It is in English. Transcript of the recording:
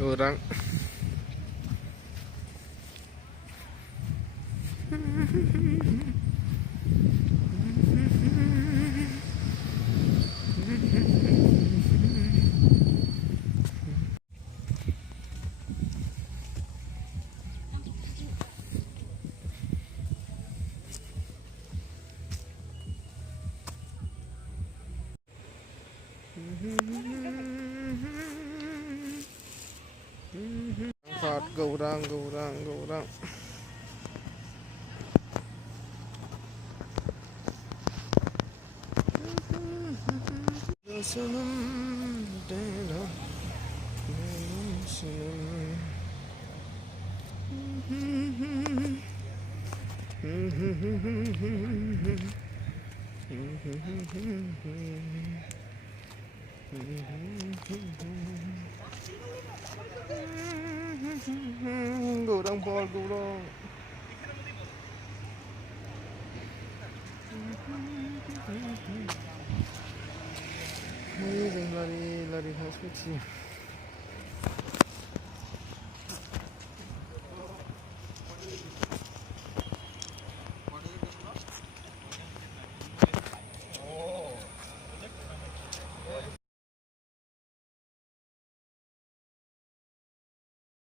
Orang. Phạt gầu rang gầu rang gầu rang. Gầu rang bò gầu rang. Lari lari khas kecil.